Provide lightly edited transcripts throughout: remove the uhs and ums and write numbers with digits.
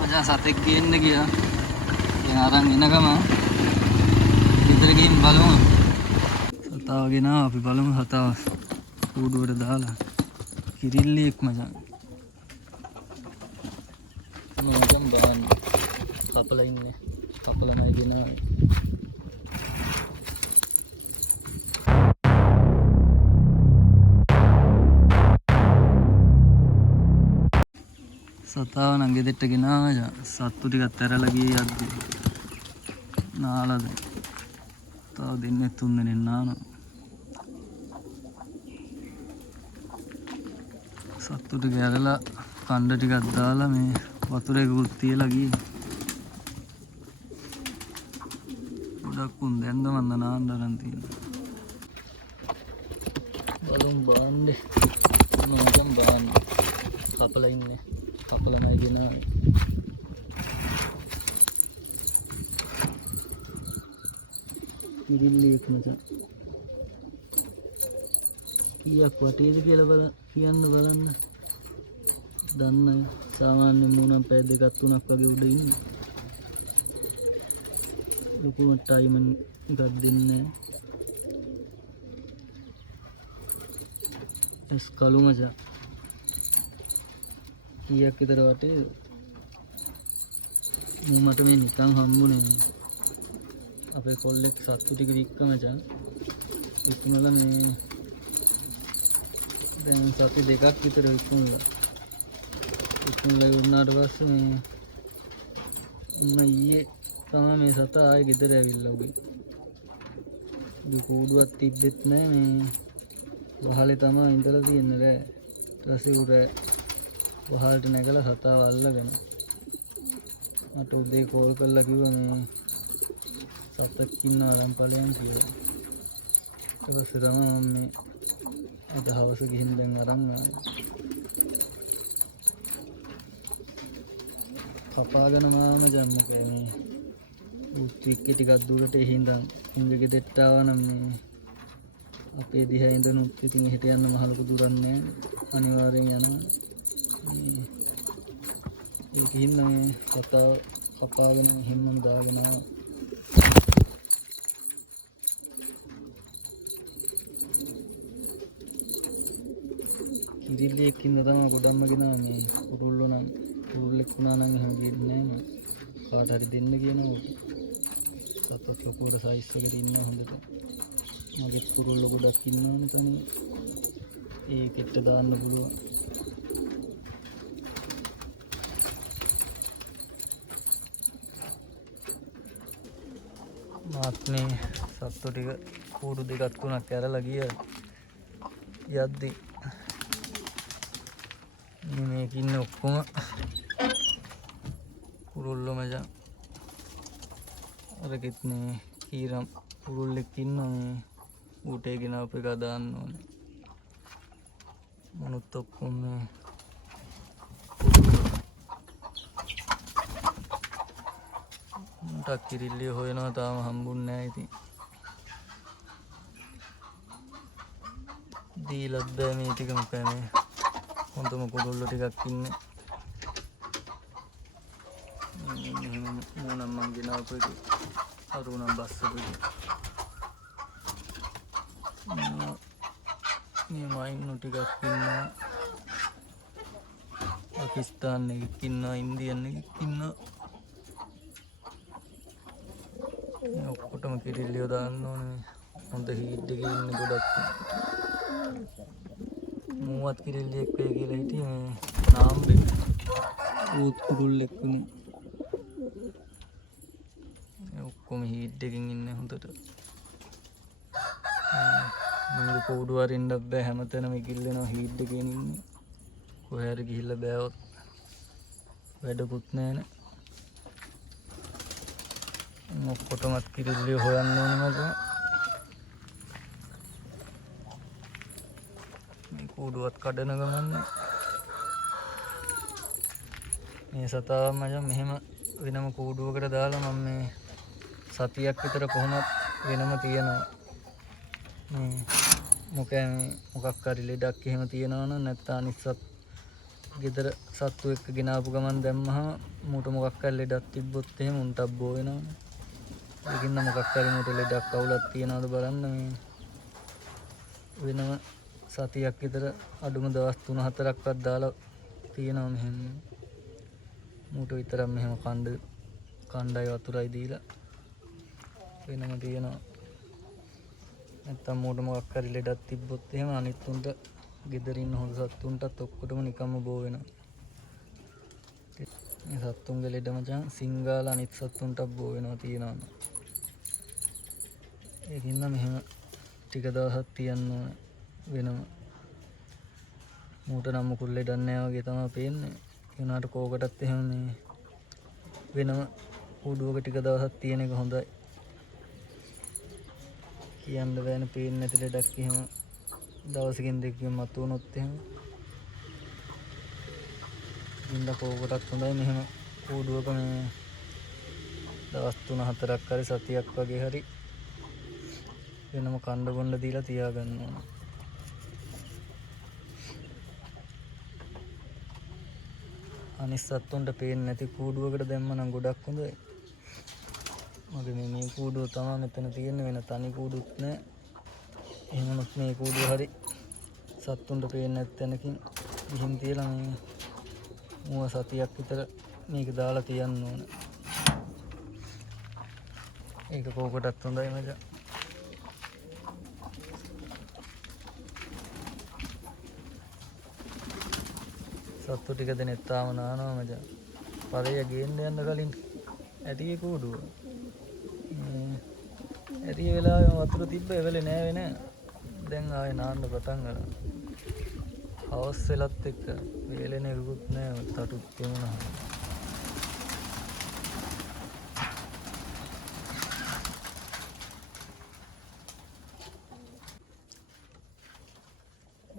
මචං සතෙක් ගේන්න ගියා. ඉතින් අරන් එනකම ගෙදර ගිහින් බලමු. සතාව ගෙනාවා අපි බලමු සතාව කූඩුවට දාලා. කිරිල්ලියෙක් මචං. මචං බලන්න. කපලා ඉන්නේ. කපලාමයි ගෙනාවේ. සතාව නම් ගෙදරට ගෙනාවා. සත්තු ටිකක් ඇරලා ගියේ යද්දි. නාලද. තව දෙන්නේ තුන් දෙනෙක් නානවා. සත්තු ටික ඇරලා කණ්ඩ ටිකක් දාලා මේ වතුරේකුත් තියලා ගියේ. ගොඩක් උන් දැන්ද මන්ද නාන්න අරන් තියෙනවා. බලමු බාන්නේ. මචං බාන්නේ. කපලා ඉන්නේ. කපලාමයි ගෙනාවේ. කිරිල්ලියෙක් මචං. කීයක් වටේද කියලා කියන්න බලන්න. දන්නයි. සාමාන්‍යයෙන් මූණම් පැය දෙකක් තුනක් වගේ උඩ ඉන්නේ. ලොකුම ටයිම් එකක් දෙන්නේ. එස් කළු මචං. කීයක් විතර වටේ මට මේ නිකන් හම්බුනේ. අපේ කොල්ලෙක් සත්තු ටික වික්ක මචං. විකුණලා මේ දැන් සති දෙකක් විතර විකුණලා ඉවරනාට පස්සේ මේ ඔන්න ඊයේ තමයි මේ සතා ආයේ ගෙදර ඇවිල්ලා උගේ. කූඩුවක් තිබ්බෙත් නෑ මේ වහලේ තමයි ඉඳලා තියෙන්නේ රෑ. ඊට පස්සේ උර වහලට නැගලා සතාව අල්ලගෙන මට උදේ කෝල් කරලා කිව්වා මේ සතෙක් ඉන්නවා අරන් ඵලයන් කියලා. ඊට පස්සේ තමයි මම මේ අද හවස ගිහින් දැන් අරන් ආවේ. කපාගෙන මාම ජම්මකේ මේ උත්‍රික්ක ටිකක් දුරට හින්දා උන්ගේ ගෙදරට ආවා නම් මේ අපේ දිහා ඉඳනුත් ඉතින් එහෙට යන්න මහ ලොකු දුරක් නෑ. අනිවාර්යෙන් යනවා. ඒකින් මේ සතාව කපාගෙන හින්නම දාගෙන ආවා. කිරිල්ලියෙක් ඉන්න තමයි ගොඩක්ම ගෙනා මේ කුරුල්ලෝ නම් කුරුල්ලෙක් වුණා නම් එහෙම ගියේ නෑ. කාට හරි දෙන්න කියනවා. සතත් ලොකුවට සයිස් එකකට ඉන්නවා හොඳට. මගේ කුරුල්ලෝ ගොඩක් ඉන්නවනේ තනිය. ඒකෙට දාන්න පුළුවන්. මාත්නේ සත්තු ටික කූඩු දෙකක් තුනක් ඇරලා ගිය යද්දි මේක ඉන්න ඔක්කොම කුරුල්ලෝ මචං. අරගෙත් මේ කීරම් කුරුල්ලෙක් ඉන්නවා මේ ඌටේ ගෙනාවු එක දාන්න ඕනේ. මනුත් ඔක්කොම මේ මට කිරිල්ලිය හොයනවා තාම හම්බුන්නේ නැහැ ඉතින්. දීලත් බෑ මේ ටික මොකද මේ හොඳම කුරුල්ලෝ ටිකක් ඉන්නේ. මූණම් මං ගෙනාවු එක අරුණම් බස්සපු එක. මේ මයින්නු ටිකක් ඉන්නවා. පාකිස්තාන් එකෙක් ඉන්නවා. ඉන්දියන් එකෙක් ඉන්නවා. ඔක්කොටම කිරිල්ලිය දාන්න ඕනේ. හොඳ හීට් එකේ ඉන්න ගොඩක්. මුවත් කිරිල්ලියෙක් වෙයි කියලා හිටියේ මේ නාම්බේ. ඌත් කුරුල්ලෙක් වුණේ. ඔක්කොම හීට් එකකින් ඉන්නේ හොඳට. මම කෝඩු වරින්නත් බෑ හැමතැනම ඉකිල්ලෙනවා හීට් එකකින් ඉන්නේ. කොහේ හරි ගිහිල්ලා බෑවොත් වැඩකුත් නෑනේ. ඔක්කොටමත් කිරිල්ලිය හොයන්න ඕනේ මචං. මේ කූඩුවත් කඩන ගමන් මේ සතාව මචං මෙහෙම වෙනම කූඩුවකට දාලා මම මේ සතියක් විතර කොහොමත් වෙනම තියනවා. මේ මොකක් හරි ලෙඩක් එහෙම තියනවා නම් නැත්නම් අනිත් ගෙදර සත්තු එක්ක ගෙනාපු ගමන් දැම්මහම මූට මොකක් හරි ලෙඩක් තිබ්බොත් එහෙම උන්ටත් බෝ වෙනවනේ. ඒකින්ද මොකක් හරි මූට ලෙඩක් අවුලක් තියනවද බලන්න මේ වෙනම සතියක් විතර අඩුම දවස් 3-4ක්වත් දාලා තියෙනවා මෙහෙම. මූට විතරක් මෙහෙම කණ්ඩායි වතුරයි දීලා වෙනම තියෙනවා. නැත්තම් මූට මොකක් හරි ලෙඩක් තිබ්බොත් එහෙම අනිත් උන්ට ගෙදර ඉන්න හොඳ සත්තුන්ටත් ඔක්කොටම නිකම්ම බෝ වෙනවා. මේ සත්තුන්ගේ ලෙඩ මචං සිංගාලා අනිත් සත්තුන්ටත් බෝ වෙනවා තියෙනවා. ඒකින්ද මෙහෙම ටික දවසක් තියන්න ඕන වෙනම. මූට නම් මුකුත් ලෙඩක් නැහැ වගේ තමයි පේන්නේ. ඒ වුණාට කෝකටත් එහෙම මේ වෙනම කූඩුවක ටික දවසක් තියෙන එක හොඳයි. කියන්න බෑනේ පේන්නේ නැති ලෙඩක් එහෙම දවසකින් දෙකකින් මතුවනොත් එහෙම. ඉන්න කෝකටත් හොඳයි මෙහෙම කූඩුවක මේ දවස් 3-4ක් හරි සතියක් වගේ හරි වෙනම කණ්ඩ බොන්න දීලා තියාගන්න ඕන. අනිත් සත්තුන්ට පේන්නේ නැති කූඩුවකට දැම්ම නම් ගොඩක් හොඳයි. මගේ මේ කූඩුව තමයි මෙතන තියෙන්නේ වෙන තනි කූඩුවක් නෑ. එහෙමනොත් මේ කූඩුව හරි සත්තුන්ට පේන්නේ නැති තැනකින් ගිහින් තියලා මේ මුව සතියක් විතර මේක දාලා තියන්න ඕන. ඒක කෝකටත් හොඳයි මචං. සත්තු ටික දෙනෙක් තාම නානවා මචං. පරය ගේන්න යන්න කලින් ඇටියේ කූඩුව. ඇටියේ වෙලාවෙම වතුර තිබ්බ එවෙලේ නෑවේ නෑ. දැන් ආයේ නාන්න පටන් ගන්නවා. හවස් වෙලත් එක්ක වේලෙන එකකුත් නෑ තටුත් තියුණා.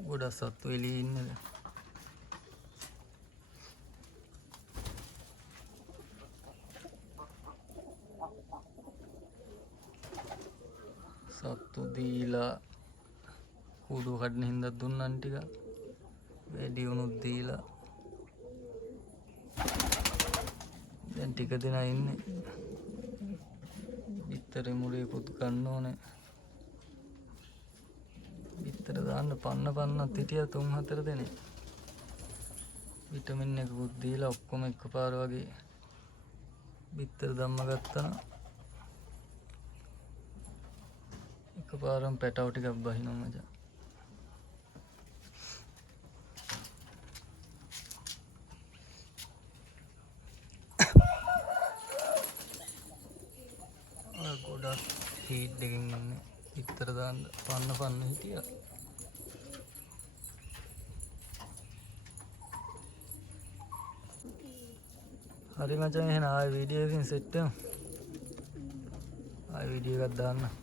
ගොඩක් සත්තු එළියේ ඉන්නේ. සත්තු දීලා කූඩුව කඩන හින්දා දුන්නන් ටික වැඩි වුණොත් දීලා දැන් ටික දෙනා ඉන්නේ. බිත්තරේ මුලේකුත් ගන්න ඕනේ. බිත්තර දාන්න පන්නත් හිටියා 3-4 දෙනෙක්. විටමින් එකකුත් දීලා ඔක්කොම එකපාර වගේ බිත්තර දැම්ම ගත්තා නම් එකපාරම පැටව ටිකක් බහිනවා මචං. ගොඩක් හීට් එකකින් ඉන්නේ. බිත්තර දාන්න පන්න හිටියා. හරි මචං එහෙනම් ආයෙ වීඩියෝ එකකින් සෙට් වෙමු. ආයෙ වීඩියෝ එකක් දාන්න.